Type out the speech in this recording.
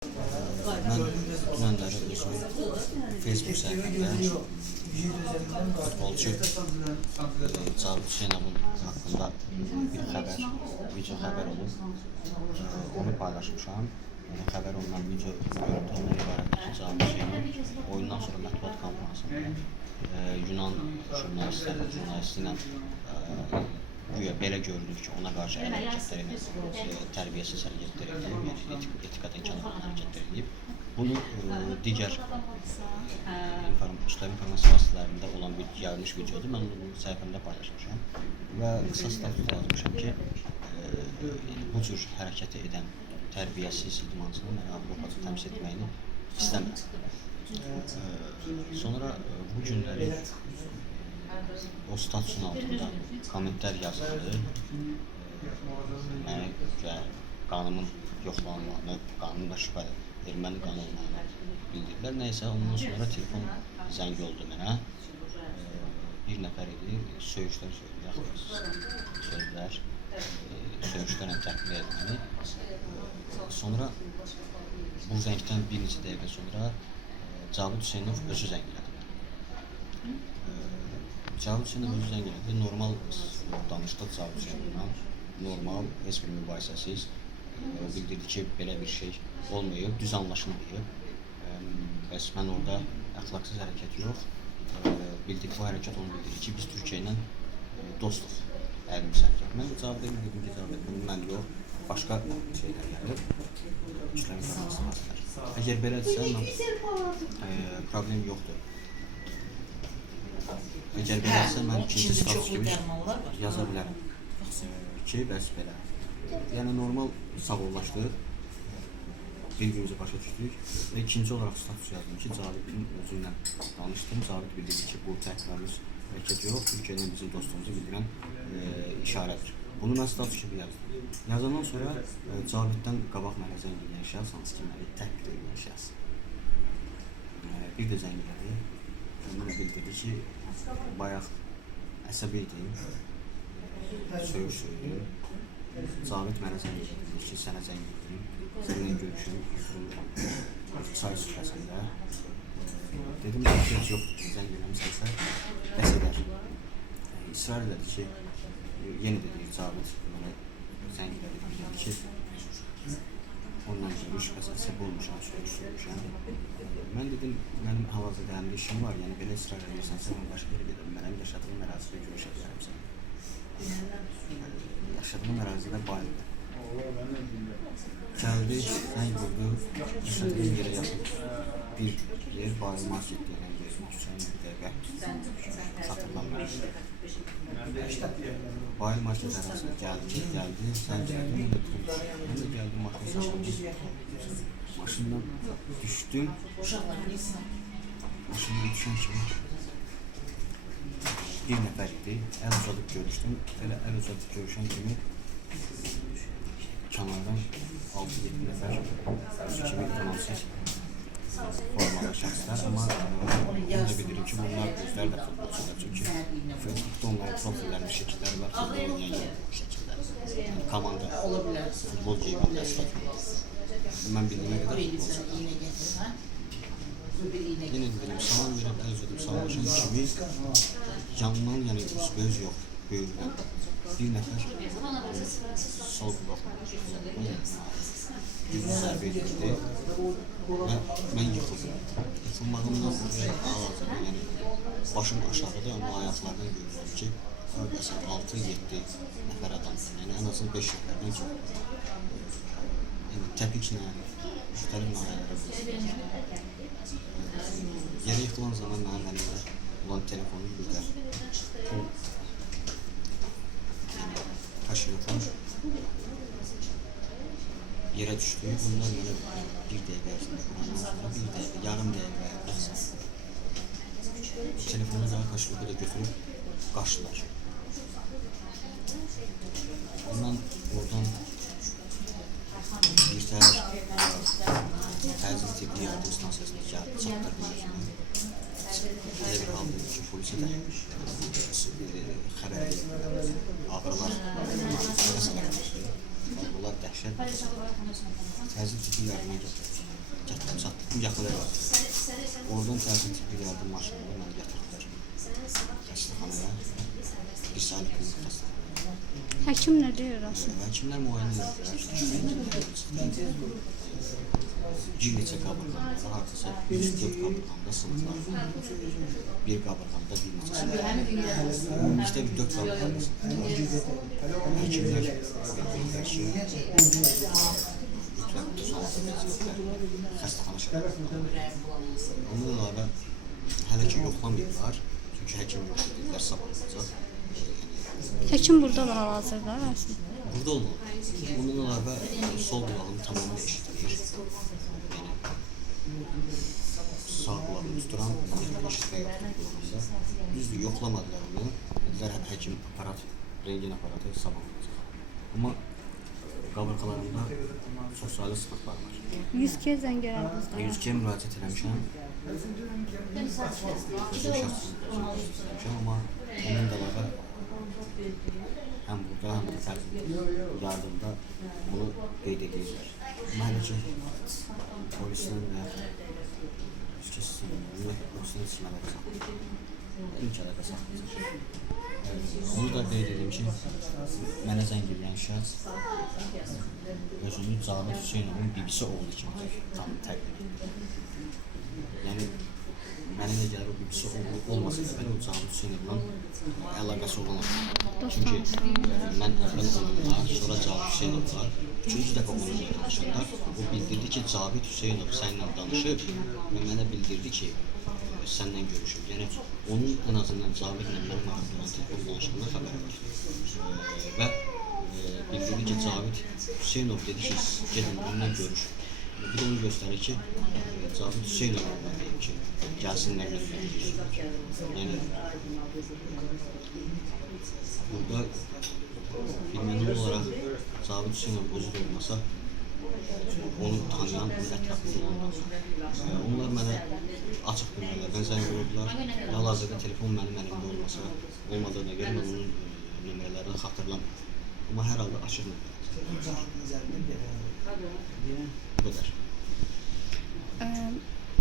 Ben dünənləri özüm Facebook səhifəmdə futbolçu Cavit Hüseynovun haqqında bir xəbər, video xəbər olub. Onu paylaşmışam. Xəbər olunan video görüntü ondan ibarətdir ki, Cavit Hüseynov oyundan sonra mətbuat konferansında Yunan jurnalisti ilə güya belə görünür ki, ona qarşı hərəkətlər ilə tərbiyəsiz hərəkətlər edib, yəni etikadan kənar hərəkətlər edib. Bunu digər informasiya vasitələrində olan bir yayılmış videodur. Mən onu səhifəmdə paylaşmışam və qısa status yazmışam ki, bu cür hərəkəti edən tərbiyəsiz idmançının mənə Avropada təmsil etməyini istəmirəm. Sonra bu günləri o statusun altında kommentlər yazıldı. Mənə qanımın yoxlanılığını, qanımda şübhə erməni qanı olmağını bildirdilər. Nəysə, ondan sonra telefon zəngi oldu mənə. Bir nəfər idi, söyüşlər söylədilər, söyüşlərlə təhqir etməni. Sonra bu zəngdən bir neçə dəqiqə sonra Cavit Hüseynov özü zəng elədi. Cavit Hüseynov özü zəng elədi. Normal danışdıq Cavit Hüseynovla, normal, heç bir mübahisəsiz. Bildirdi ki, belə bir şey olmayıb, düz anlaşılmayıb. Bəs mən orada əxlaqsız hərəkət yox, bu hərəkət onu bildirir ki, biz Türkiyə ilə dostuq, əlimiz. Mən cavab dedim ki, mən yox, başqa şeylər gəlir, işlərin qarması vardır. Əgər belədirsə, problem yoxdur. Əgər belədirsə, mən ikinci status kimi yaza bilərəm ki, bəs belə. Yəni, normal sağollaşdıq, bir-birimizi başa düşdük və ikinci olaraq status yazdım ki, Cavidin özündən danışdım. Cavid bildirdi ki, bu təhqiramiz hərəkət yox, Türkiyədən bizim dostumuzu bildirən işarədir. Bunu mən status kimi yazdım. Yazandan sonra Caviddən qabaq mənə zəng edən şəxs, hansı ki, məni təhqir edən şəxs. Bir də zəng elədi. Mənə bildirdi ki, bayaq əsəbi idi, söyüş söylüyor. Cavid mənə zəng edir ki, sənə zəng edim, səninlə görüşüm, çay süfrəsində. Dedim ki, heç yoxdur ki, zəng eləmişsənsə, dəs edər. İsrar elədi ki, yenə də deyir Cavid mənə zəng elədi ki, ondan görüş, əsəbi olmuşam, söyüşəm. Mən dedim, mənim hal-hazırda həmdə işim var, yəni belə israr edirsənsə, mən başqa yerə gedim, mənim yaşadığım ərazidə görüşə bilərəm sənə. Yaşadığım ərazidə bayıldı. Gəldik, zəng vurdu, yaşadığım yerə yaxın bir yer, bayıl market deyilən yer, küçənin bir dəqiqə xatırlanmır. Bayıl market ərazisində gəldi, zəng gəldi, mən də gəldim, maşını saçladım. Maşından düşdüm, maşından düşən kimi bir nəfər idi, əl uzadıb görüşdüm. Elə əl uzadıb görüşən kimi kənardan 6-7 nəfər özü kimi idmançı formalı şəxslər. Amma onu da bilirim ki, bunlar özləri də futbolçular. Çünki Facebookda onların profillərinin şəkilləri var, futbol oynayan şəkillər. Komanda futbol geyimində statı. Mən bildiyimə qədər futbolçular. Yenə dedim, salam verəm, əl uzadıb sağlaşan kimi yanından, yəni üz yox, böyürdən bir nəfər sol qulaq yüzü zərbə edirdi və mən yıxıldım. Yıxılmağımdan ağzım, yəni başım aşağıda, amma ayaqlardan görürəm ki, 6-7 nəfər adamdır, yəni ən azından 5 nəfərdən çox. Yəni təpiklə, müştəri nahiyyələri. Yerə yıxılan zaman mənim əlimdə olan telefonun bir də pul taşıyırlar. Yerə düşdü. Bunlar mənə bir dəqiqə ərzində, yarım dəqiqə ərzində. Telefonu daha kaşılığı da götürüb qaçdılar. Ondan oradan bir təhər təzim tibbi yardım stansiyasına çatdırdım özümü. Elə bir halda ki, polisə də xəbər edildi, ağrılar, bunlar dəhşət təzim tibbi yardıma gətirdi. Gətirdim, satdım, yaxınlar var. Oradan təhsil tibbi yardım maşınını mən gətirdilər xəstəxanaya. Bir saniyə klinik xəstəxanaya. Həkim nə deyir aslında? Həkimlər müayinə edirlər. Bir neçə qabırğamda, hardasa 104 qabırğamda sınıqlar var. Bir qabırğamda bir neçə sınıqlar var. Ümumilikdə bir 4 qabırğamda sınıqlar var. Həkimlər bildirlər ki, mütləq bu xəstəxana şəraitində. Ondan əlavə hələ ki yoxlamayıblar. Çünki həkim yox edirlər, sabah olacaq. Həkim burada da hal-hazırda əslində. Burada olmalı. Bundan əlavə sol qulağını tamamilə eşitmir. Sağ qulağını tuturam, eşitmə yoxdur qulağında. Düzdür, yoxlamadılar onu. Dedilər, həkim aparat, rengin aparatı sabah olacaq. Amma qabırğalarında çoxsaylı sınıqlar var. 100-2 zəng gələdiniz. 100-2-yə müraciət eləmişəm. Özüm şəxsi eləmişəm, amma onun da əlavə həm burada, həm də təhsil yardımda bunu qeyd edirlər. Amma hələ ki, polisin və polisin silmələri saxlayacaq. İlk əlaqə saxlayacaq. Onu da qeyd edim ki, mənə zəng edən şəxs özünü Cavid Hüseynovun bibisi oğlu kimi təqdim edir. Yəni, mənə elə gəlir o bibisi oğlu olmasa da, o Cavid Hüseynovla əlaqəsi olan olur. Çünki mən əvvəl onunla, sonra Cavid Hüseynovla, üçüncü dəfə onunla danışanda o bildirdi ki, Cavid Hüseynov səninlə danışıb və mənə bildirdi ki, səndən görüşüb. Yəni, onun ən azından Cavidlə mənim arasından telefon danışığından xəbəri var. Və bildirdi ki, Cavid Hüseynov dedi ki, gedin onunla görüş. Bir də onu göstərir ki, Cavid Hüseynov onunla deyib ki, gəlsinlər mənimlə görüşürlər. Yəni, burada bilməni olaraq Cavid Hüseynov özü də olmasa, onu tanıyan, onun ətrafında olanlar. Onlar mənə açıq nömrələrdən zəng vururdular. Hal-hazırda telefon mənim əlimdə olmasa, olmadığına görə mən onun nömrələrini xatırlamıyorum. Amma hər halda açıq nömrələr. Bu qədər.